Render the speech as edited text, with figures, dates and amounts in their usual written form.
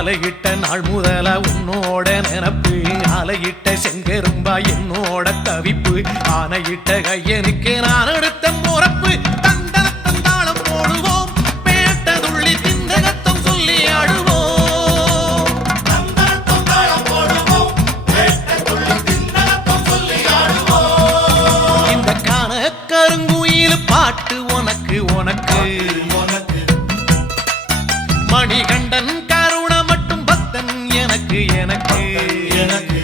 மாலையிட்ட நாள் முதல உன்னோட நினப்பு ஆலையிட்ட செங்கரும்பா என்னோட தவிப்பு ஆனையிட்ட கையனுக்கு நான் எடுத்த முறப்பு தந்தரத்தம் தாளம் போடுவோம் பேட்டதுள்ளி திந்தகத்தம் சொல்லி ஆடுவோம் தந்தரத்தம் தாளம் போடுவோம் பேட்டதுள்ளி திந்தகத்தம் சொல்லி ஆடுவோம் இந்த காண கருங்குயில் பாட்டு உனக்கு உனக்கு மணிகண்டன் கருண மட்டும் பக்தன் எனக்கு எனக்கு எனக்கு